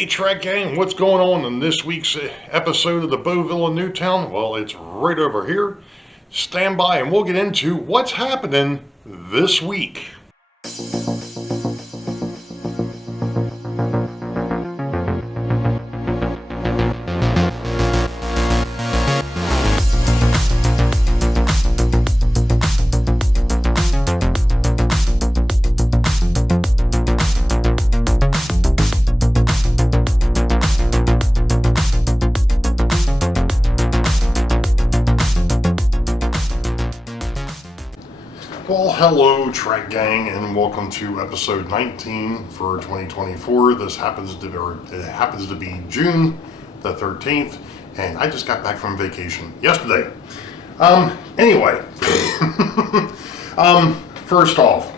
Hey Trek Gang, what's going on in this week's episode of the Boeville in Newtown? Well, it's right over here. Stand by and we'll get into what's happening this week. Well, hello Trek Gang, and welcome to episode 19 for 2024. This happens to be June the 13th, and I just got back from vacation yesterday. Anyway, first off,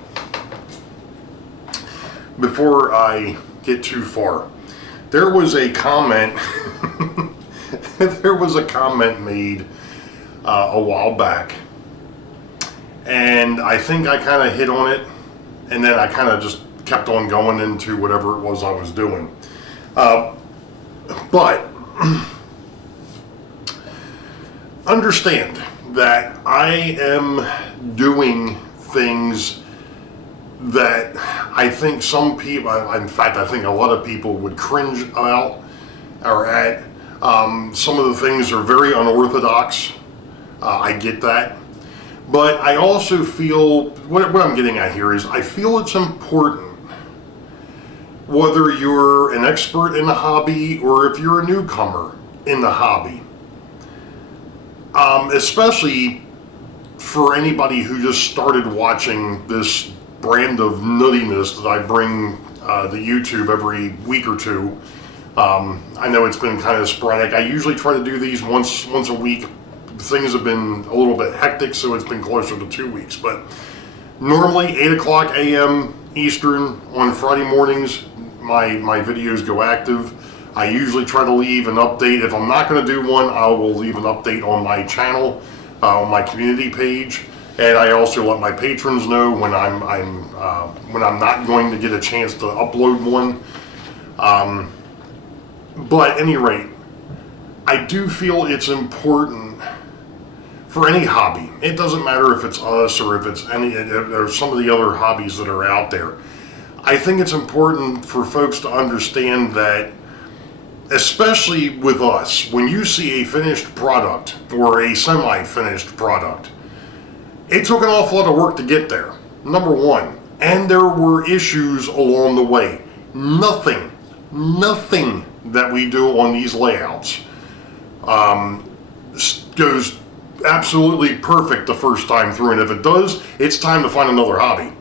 before I get too far, there was a comment. There was a comment made a while back. And I think I kind of hit on it, and then I kind of just kept on going into whatever it was I was doing. But understand that I am doing things that I think some people, in fact, I think a lot of people would cringe about or at. Some of the things are very unorthodox. I get that. But I also feel, what I'm getting at here is, I feel it's important, whether you're an expert in the hobby or if you're a newcomer in the hobby, especially for anybody who just started watching this brand of nuttiness that I bring to YouTube every week or two. I know it's been kind of sporadic. I usually try to do these once a week. Things have been a little bit hectic, so it's been closer to 2 weeks. But normally 8 o'clock a.m. Eastern on Friday mornings, my videos go active. I usually try to leave an update. If I'm not going to do one, I will leave an update on my channel, on my community page, and I also let my patrons know when I'm not going to get a chance to upload one. But at any rate, I do feel it's important for any hobby. It doesn't matter if it's us or if it's or some of the other hobbies that are out there. I think it's important for folks to understand that, especially with us, when you see a finished product or a semi-finished product, it took an awful lot of work to get there, number one. And there were issues along the way. Nothing that we do on these layouts goes absolutely perfect the first time through, and if it does, it's time to find another hobby.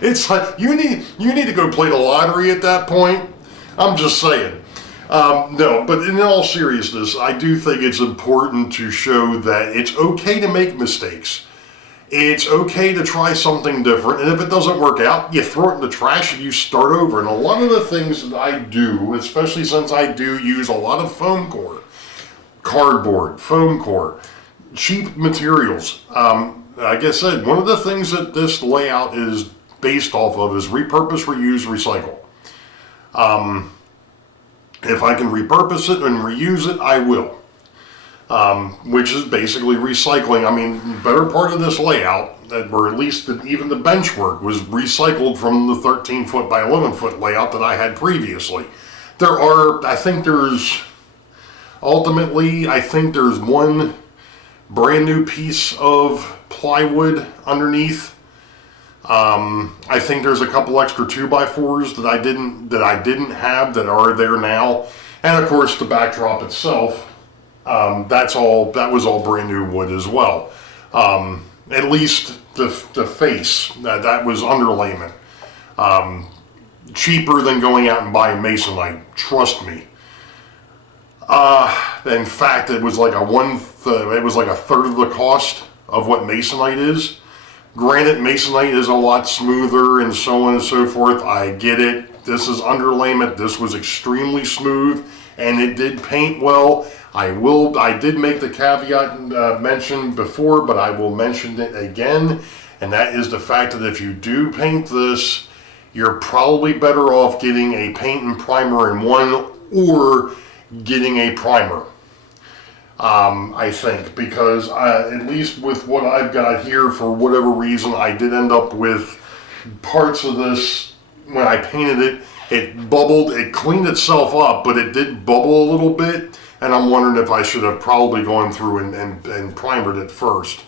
It's like you need to go play the lottery at that point. I'm just saying. No, but in all seriousness, I do think it's important to show that it's okay to make mistakes. It's okay to try something different, and if it doesn't work out, you throw it in the trash and you start over. And a lot of the things that I do, especially since I do use a lot of foam core, cardboard, foam core, cheap materials. Like I said, one of the things that this layout is based off of is repurpose, reuse, recycle. If I can repurpose it and reuse it, I will. Which is basically recycling. I mean, the better part of this layout, or at least even the bench work, was recycled from the 13 foot by 11 foot layout that I had previously. I think there's one brand new piece of plywood underneath. I think there's a couple extra 2x4s that I didn't have that are there now. And of course the backdrop itself. That was all brand new wood as well. At least the face, that was underlayment. Cheaper than going out and buying masonite, trust me. In fact, it was like a third of the cost of what masonite is. Granted, masonite is a lot smoother and so on and so forth. I get it. This is underlayment. This was extremely smooth, and it did paint well. I did make the caveat mentioned before, but I will mention it again, and that is the fact that if you do paint this, you're probably better off getting a paint and primer in one or getting a primer. I think, because at least with what I've got here, for whatever reason, I did end up with parts of this, when I painted it, it bubbled, it cleaned itself up, but it did bubble a little bit, and I'm wondering if I should have probably gone through and primered it first.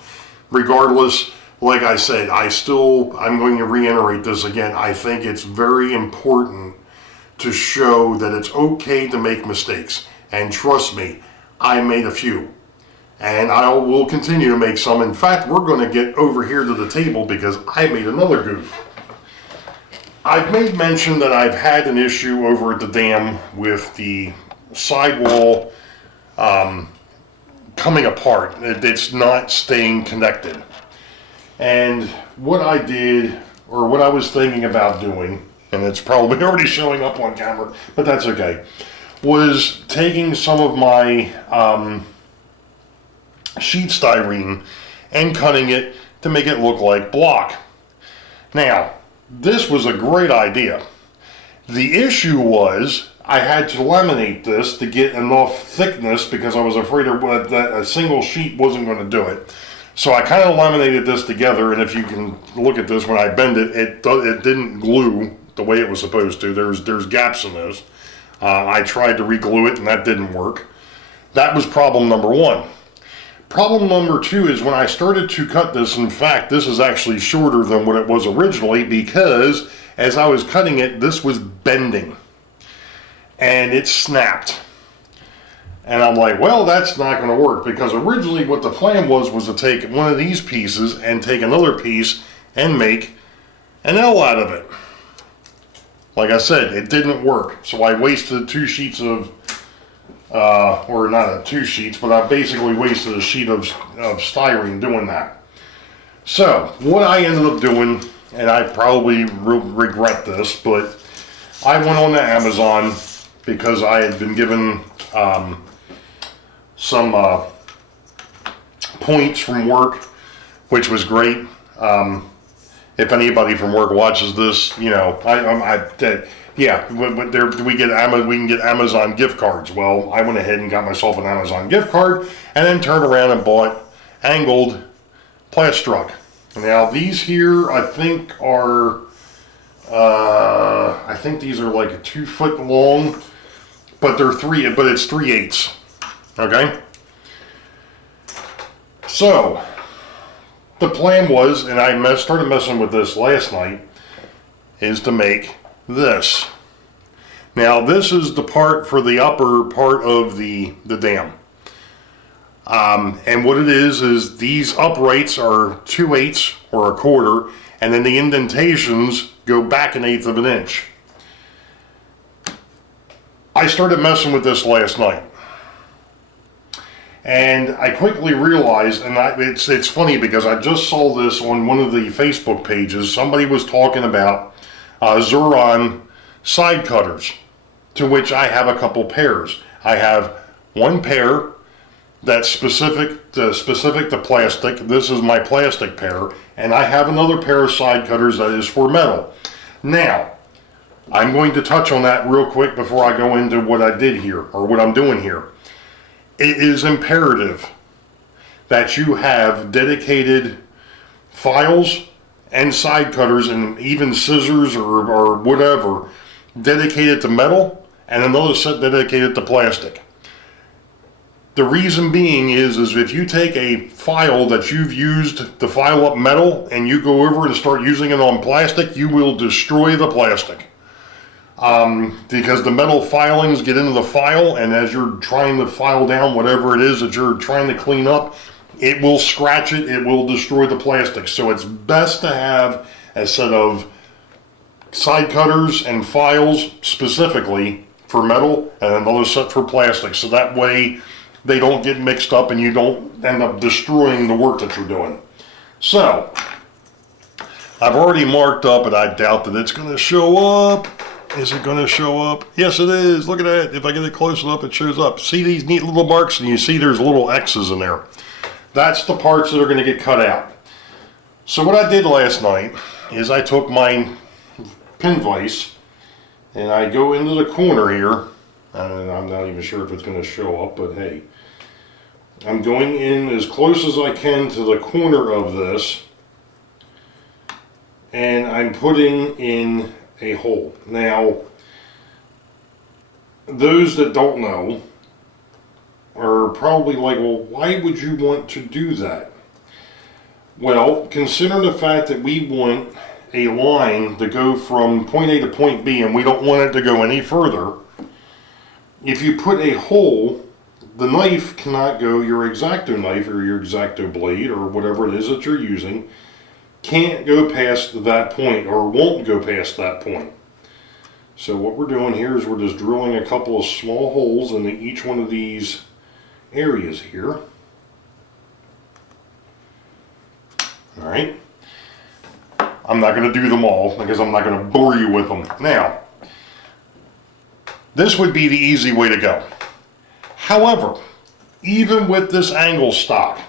Regardless, like I said, I'm going to reiterate this again. I think it's very important to show that it's okay to make mistakes. And trust me, I made a few. And I will continue to make some. In fact, we're going to get over here to the table because I made another goof. I've made mention that I've had an issue over at the dam with the sidewall coming apart. It's not staying connected. And what I did, or what I was thinking about doing, and it's probably already showing up on camera, but that's okay, was taking some of my sheet styrene and cutting it to make it look like block. Now, this was a great idea. The issue was I had to laminate this to get enough thickness because I was afraid that a single sheet wasn't going to do it. So I kind of laminated this together, and if you can look at this, when I bend it, it didn't glue the way it was supposed to. There's gaps in this. I tried to re-glue it, and that didn't work. That was problem number one. Problem number two is when I started to cut this, in fact, this is actually shorter than what it was originally, because as I was cutting it, this was bending. And it snapped. And I'm like, well, that's not going to work, because originally what the plan was to take one of these pieces and take another piece and make an L out of it. Like I said, it didn't work. So I wasted 2 sheets of, or not 2 sheets, but I basically wasted a sheet of styrene doing that. So what I ended up doing, and I probably regret this, but I went on to Amazon because I had been given some points from work, which was great. If anybody from work watches this, you know, yeah, but we can get Amazon gift cards. Well, I went ahead and got myself an Amazon gift card, and then turned around and bought angled Plastruck. Now these here, I think are, I think these are like 2 foot long, but it's 3/8. Okay. So the plan was, and I started messing with this last night, is to make this. Now this is the part for the upper part of the dam. And what it is these uprights are 2/8 or 1/4, and then the indentations go back 1/8 of an inch. I started messing with this last night. And I quickly realized, and it's funny because I just saw this on one of the Facebook pages. Somebody was talking about Zorara side cutters, to which I have a couple pairs. I have one pair that's specific to plastic. This is my plastic pair, and I have another pair of side cutters that is for metal. Now, I'm going to touch on that real quick before I go into what I did here, or what I'm doing here. It is imperative that you have dedicated files and side cutters, and even scissors or whatever, dedicated to metal, and another set dedicated to plastic. The reason being is if you take a file that you've used to file up metal and you go over and start using it on plastic, you will destroy the plastic. Because the metal filings get into the file, and as you're trying to file down whatever it is that you're trying to clean up, it will scratch it, it will destroy the plastic. So it's best to have a set of side cutters and files specifically for metal, and another set for plastic, so that way they don't get mixed up and you don't end up destroying the work that you're doing. So I've already marked up, and I doubt that it's going to show up. Is it going to show up? Yes, it is. Look at that. If I get it close enough, it shows up. See these neat little marks, and you see there's little X's in there. That's the parts that are going to get cut out. So what I did last night is I took my pin vise, and I go into the corner here, and I'm not even sure if it's going to show up, but hey, I'm going in as close as I can to the corner of this, and I'm putting in a hole. Now, those that don't know are probably like, well, why would you want to do that? Well, consider the fact that we want a line to go from point A to point B, and we don't want it to go any further. If you put a hole, the knife cannot go, your X-Acto knife or your X-Acto blade or whatever it is that you're using, can't go past that point or won't go past that point. So what we're doing here is we're just drilling a couple of small holes into each one of these areas here. Alright. I'm not going to do them all because I'm not going to bore you with them. Now, this would be the easy way to go. However, even with this angle stock,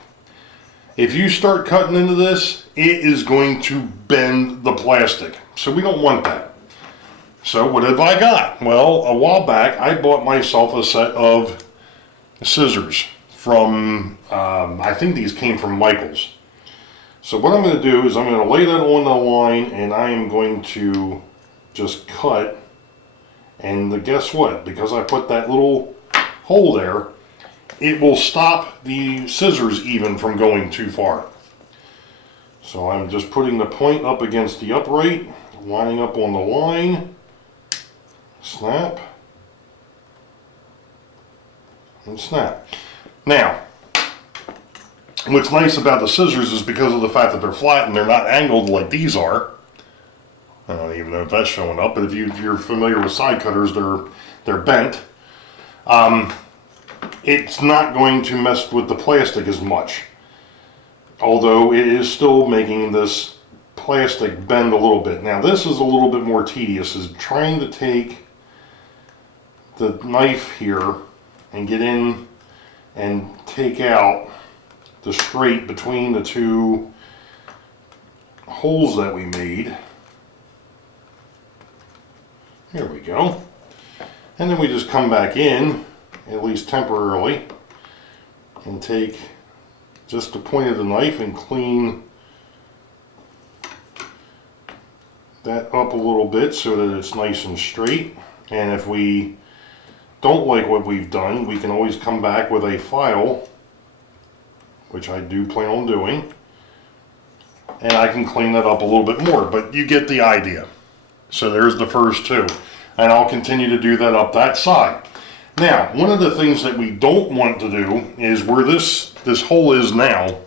if you start cutting into this, it is going to bend the plastic. So we don't want that. So what have I got? Well, a while back, I bought myself a set of scissors from, I think these came from Michael's. So what I'm going to do is I'm going to lay that on the line, and I am going to just cut. And guess what? Because I put that little hole there, it will stop the scissors even from going too far. So I'm just putting the point up against the upright, lining up on the line, snap, and snap. Now, what's nice about the scissors is because of the fact that they're flat and they're not angled like these are. I don't even know if that's showing up, but if you're familiar with side cutters, they're bent. It's not going to mess with the plastic as much. Although it is still making this plastic bend a little bit. Now this is a little bit more tedious, is trying to take the knife here and get in and take out the straight between the two holes that we made. Here we go. And then we just come back in, at least temporarily, and take just the point of the knife and clean that up a little bit so that it's nice and straight. And if we don't like what we've done, we can always come back with a file, which I do plan on doing, and I can clean that up a little bit more, but you get the idea. So there's the first two, and I'll continue to do that up that side. Now, one of the things that we don't want to do is where this hole is now,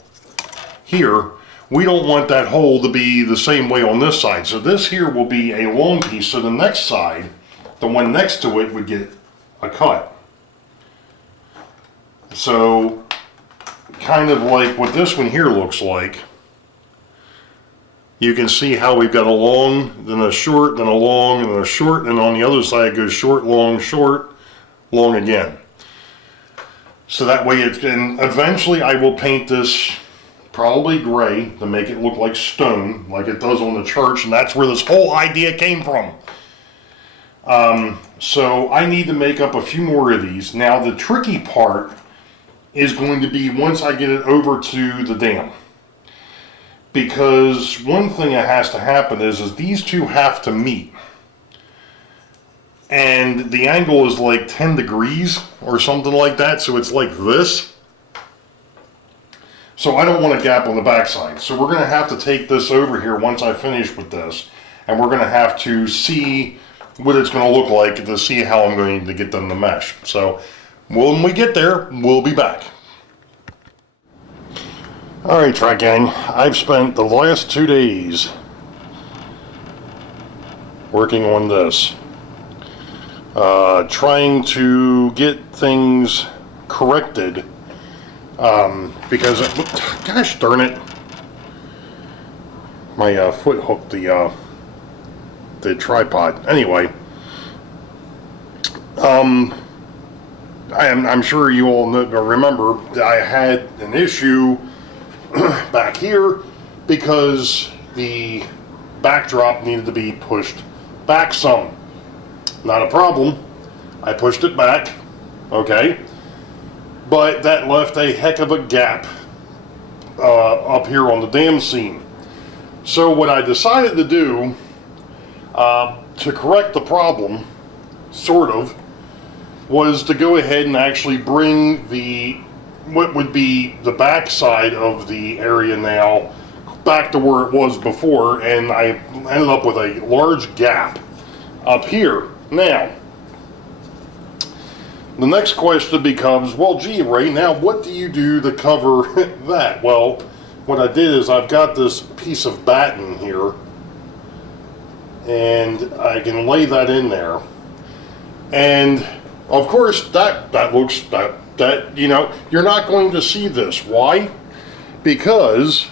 here, we don't want that hole to be the same way on this side. So this here will be a long piece, so the next side, the one next to it, would get a cut. So, kind of like what this one here looks like, you can see how we've got a long, then a short, then a long, and then a short, and on the other side it goes short, long again. So that way it can, eventually I will paint this probably gray to make it look like stone, like it does on the church, and that's where this whole idea came from. So I need to make up a few more of these. Now the tricky part is going to be once I get it over to the dam. Because one thing that has to happen is these two have to meet. And the angle is like 10 degrees or something like that, so it's like this. So I don't want a gap on the backside. So we're going to have to take this over here once I finish with this, and we're going to have to see what it's going to look like to see how I'm going to get them to mesh. So when we get there, we'll be back. Alright, Track Gang, I've spent the last 2 days working on this. Trying to get things corrected because, gosh darn it, my foot hooked the tripod. Anyway, I'm sure you all remember that I had an issue back here because the backdrop needed to be pushed back some. Not a problem. I pushed it back, okay, but that left a heck of a gap up here on the dam seam. So what I decided to do to correct the problem, sort of, was to go ahead and actually bring what would be the back side of the area now back to where it was before, and I ended up with a large gap up here. Now, the next question becomes, well, gee, Ray, now what do you do to cover that? Well, what I did is I've got this piece of batten here, and I can lay that in there. And of course, that looks, that you know, you're not going to see this. Why? Because,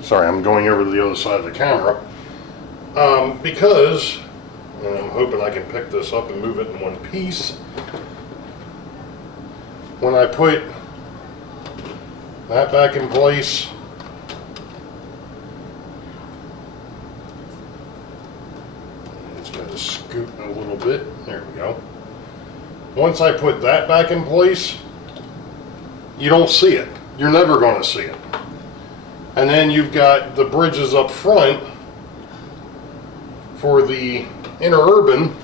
sorry, I'm going over to the other side of the camera. Because, and I'm hoping I can pick this up and move it in one piece. When I put that back in place, it's got to scoot a little bit. There we go. Once I put that back in place, you don't see it. You're never going to see it. And then you've got the bridges up front for the interurban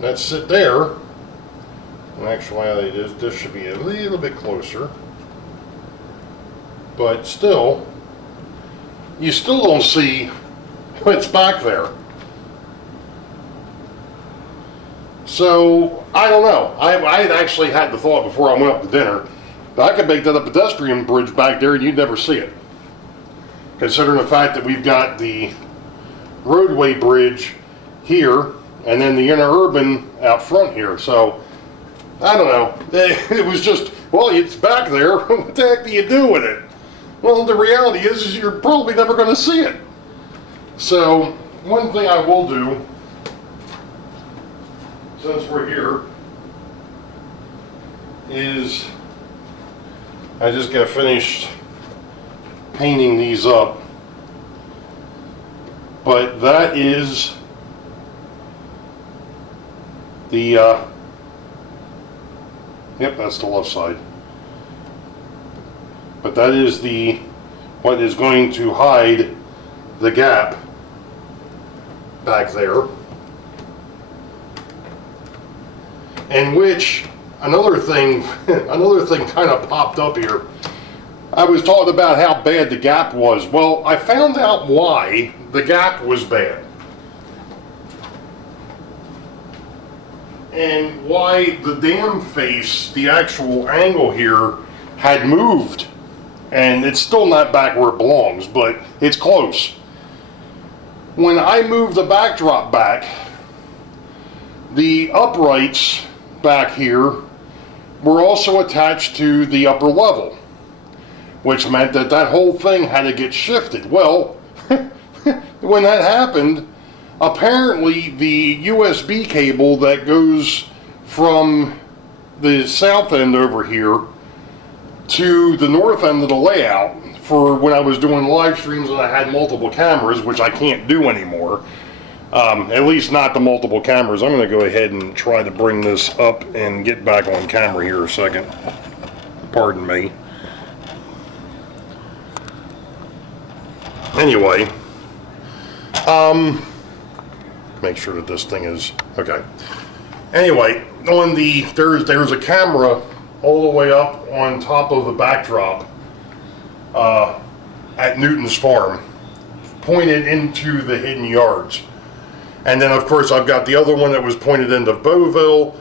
that sit there. In actuality, this should be a little bit closer, but still, you still don't see what's back there. So I don't know. I had actually had the thought before I went up to dinner that I could make that a pedestrian bridge back there and you'd never see it, considering the fact that we've got the roadway bridge here and then the interurban out front here. So I don't know. It was just, well, it's back there. What the heck do you do with it? Well, the reality is you're probably never going to see it. So one thing I will do, since we're here, is I just got finished painting these up. But that is the, yep, that's the left side. But that is what is going to hide the gap back there. And which, another thing kind of popped up here. I was talking about how bad the gap was. Well, I found out why the gap was bad. And why the dam face, the actual angle here, had moved. And it's still not back where it belongs, but it's close. When I moved the backdrop back, the uprights back here were also attached to the upper level, which meant that that whole thing had to get shifted. Well, when that happened, apparently the USB cable that goes from the south end over here to the north end of the layout, for when I was doing live streams and I had multiple cameras, which I can't do anymore, at least not the multiple cameras. I'm going to go ahead and try to bring this up and get back on camera here a second. Pardon me. Anyway, make sure that this thing is okay. Anyway, on there's a camera all the way up on top of the backdrop at Newton's farm, pointed into the hidden yards. And then of course I've got the other one that was pointed into Boeville,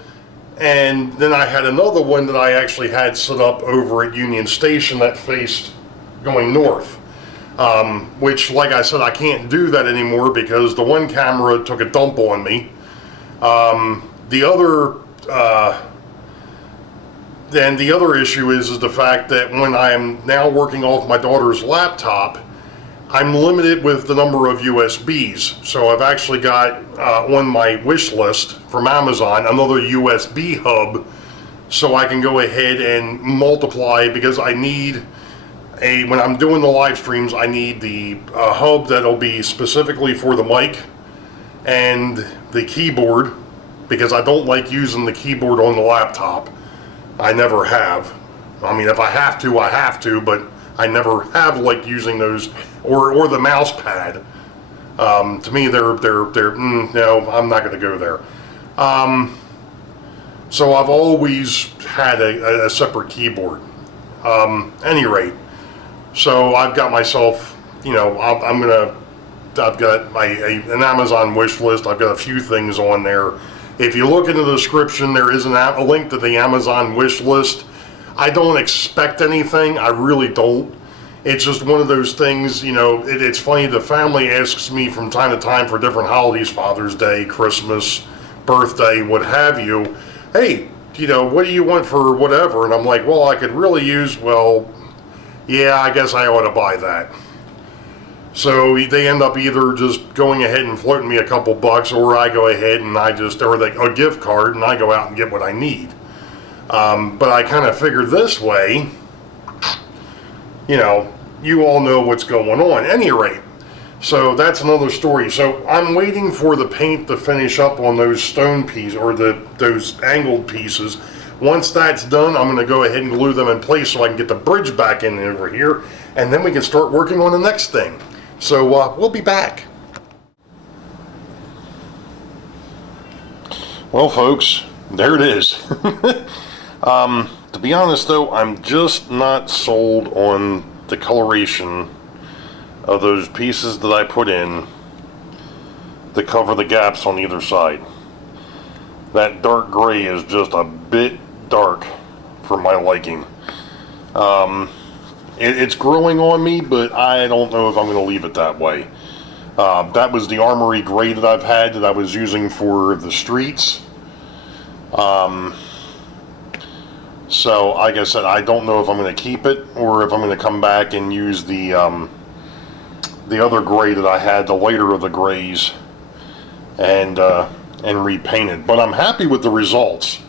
and then I had another one that I actually had set up over at Union Station that faced going north. Which, like I said, I can't do that anymore because the one camera took a dump on me. The other issue is the fact that when I'm now working off my daughter's laptop, I'm limited with the number of USBs. So I've actually got on my wish list from Amazon another USB hub, so I can go ahead and multiply, because I need when I'm doing the live streams, I need the hub that'll be specifically for the mic and the keyboard, because I don't like using the keyboard on the laptop. I never have. I mean, if I have to, I have to, but I never have liked using those, or the mouse pad. To me, no, I'm not going to go there. So I've always had a separate keyboard. Any rate, so I've got myself, you know, I've got an Amazon wish list. I've got a few things on there. If you look in the description, there is a link to the Amazon wish list. I don't expect anything. I really don't. It's just one of those things, you know, it's funny, the family asks me from time to time for different holidays, Father's Day, Christmas, birthday, what have you. Hey, you know, what do you want for whatever? And I'm like, well, I could really use, well, yeah, I guess I ought to buy that. So they end up either just going ahead and floating me a couple bucks, or I go ahead and or a gift card, and I go out and get what I need. But I kind of figure this way, you know, you all know what's going on. At any rate, so that's another story. So I'm waiting for the paint to finish up on those stone pieces, or those angled pieces. Once that's done, I'm going to go ahead and glue them in place so I can get the bridge back in over here, and then we can start working on the next thing. So we'll be back. Well, folks, there it is. To be honest though, I'm just not sold on the coloration of those pieces that I put in to cover the gaps on either side. That dark gray is just a bit dark for my liking. It's growing on me, but I don't know if I'm going to leave it that way. That was the armory gray that I've had that I was using for the streets. So, like I said, I don't know if I'm going to keep it or if I'm going to come back and use the other gray that I had, the lighter of the grays, and repaint it. But I'm happy with the results.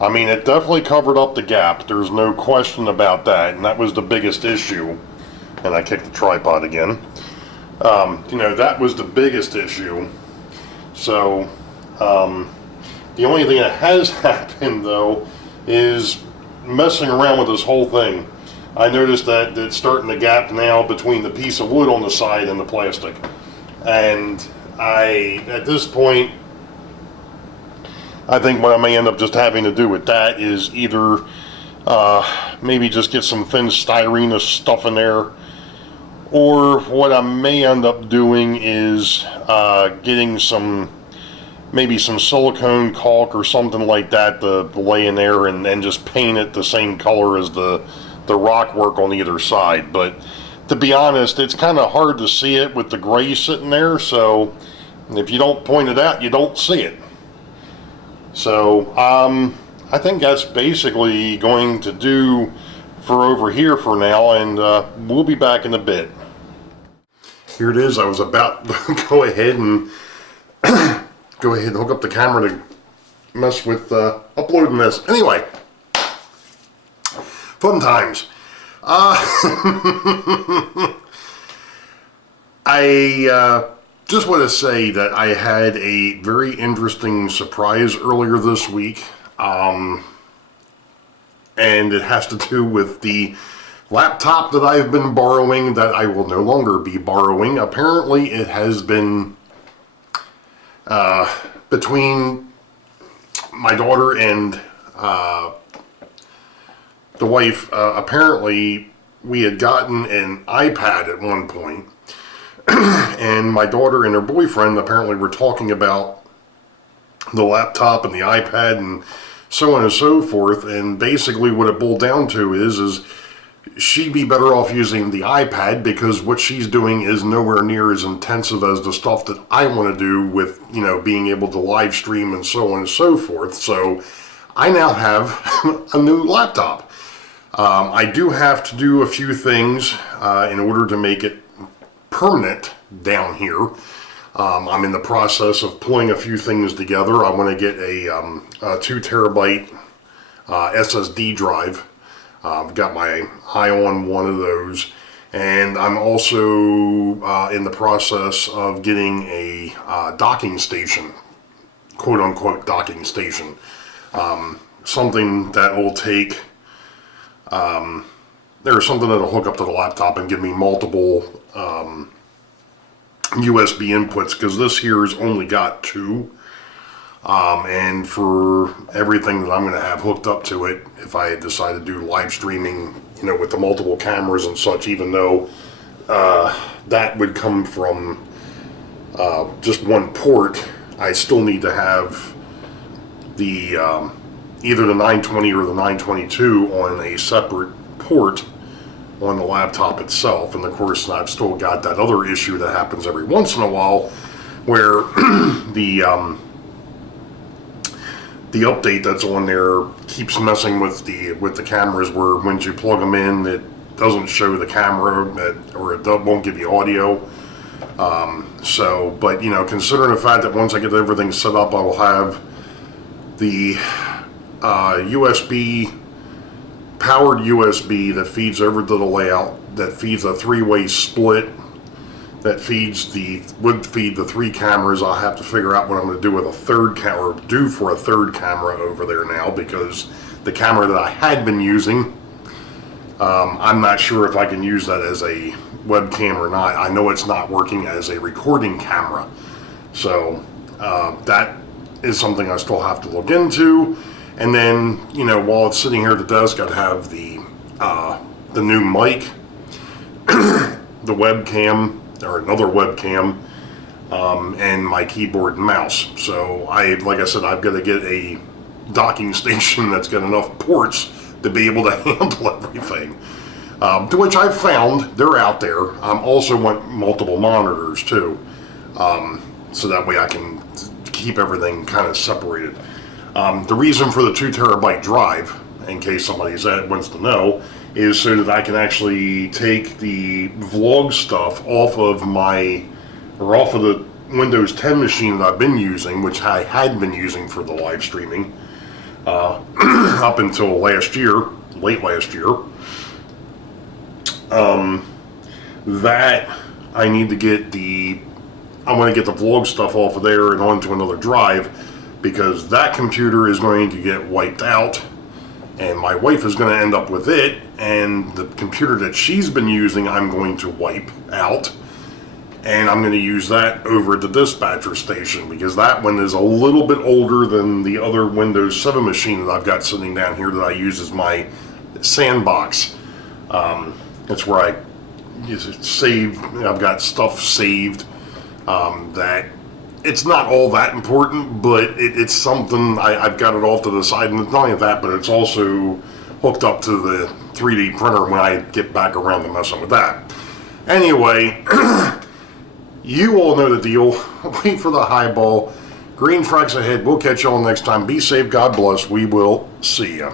I mean, it definitely covered up the gap. There's no question about that, and that was the biggest issue. And I kicked the tripod again. You know, that was the biggest issue. So, the only thing that has happened, though, is messing around with this whole thing. I noticed that it's starting to gap now between the piece of wood on the side and the plastic. And at this point, I think what I may end up just having to do with that is either maybe just get some thin styrene to stuff in there, or what I may end up doing is getting maybe some silicone caulk or something like that to lay in there and just paint it the same color as the rock work on either side. But to be honest, it's kind of hard to see it with the gray sitting there, so if you don't point it out, you don't see it. So I think that's basically going to do for over here for now, and we'll be back in a bit. Here it is. I was about to go ahead and hook up the camera to mess with uploading this. Anyway, fun times. I just want to say that I had a very interesting surprise earlier this week, and it has to do with the laptop that I've been borrowing that I will no longer be borrowing. Apparently it has been between my daughter and the wife. Apparently we had gotten an iPad at one point, and my daughter and her boyfriend apparently were talking about the laptop and the iPad and so on and so forth, and basically what it boiled down to is she'd be better off using the iPad because what she's doing is nowhere near as intensive as the stuff that I want to do with, you know, being able to live stream and so on and so forth. So I now have a new laptop. I do have to do a few things in order to make it permanent down here. I'm in the process of pulling a few things together. I want to get a 2 terabyte SSD drive. I've got my eye on one of those, and I'm also in the process of getting a docking station, quote unquote docking station. Something that will take, there's something that'll hook up to the laptop and give me multiple USB inputs, because this here has only got two. And for everything that I'm going to have hooked up to it, if I decide to do live streaming, you know, with the multiple cameras and such, even though that would come from just one port, I still need to have the either the 920 or the 922 on a separate port on the laptop itself. And of course, I've still got that other issue that happens every once in a while, where the update that's on there keeps messing with the cameras, where once you plug them in, it doesn't show the camera, or it won't give you audio. But you know, considering the fact that once I get everything set up, I will have the USB powered USB that feeds over to the layout, that feeds a three-way split, that would feed the three cameras. I'll have to figure out what I'm going to do with a third camera, or do for a third camera over there now, because the camera that I had been using, I'm not sure if I can use that as a webcam or not. I know it's not working as a recording camera, so that is something I still have to look into. And then, you know, while it's sitting here at the desk, I'd have the new mic, the webcam, or another webcam, and my keyboard and mouse. So like I said, I've got to get a docking station that's got enough ports to be able to handle everything. To which I've found they're out there. I also want multiple monitors too, so that way I can keep everything kind of separated. The reason for the 2 terabyte drive, in case somebody wants to know, is so that I can actually take the vlog stuff off of the Windows 10 machine that I've been using, which I had been using for the live streaming up until late last year. That I need to get I want to get the vlog stuff off of there and onto another drive, because that computer is going to get wiped out, and my wife is going to end up with it, and the computer that she's been using I'm going to wipe out, and I'm going to use that over at the dispatcher station, because that one is a little bit older than the other Windows 7 machine that I've got sitting down here that I use as my sandbox. That's where I save. I've got stuff saved that it's not all that important, but it's something. I've got it off to the side, and it's not only that, but it's also hooked up to the 3D printer when I get back around to messing with that. Anyway, you all know the deal. Wait for the highball. Green tracks ahead. We'll catch y'all next time. Be safe. God bless. We will see ya.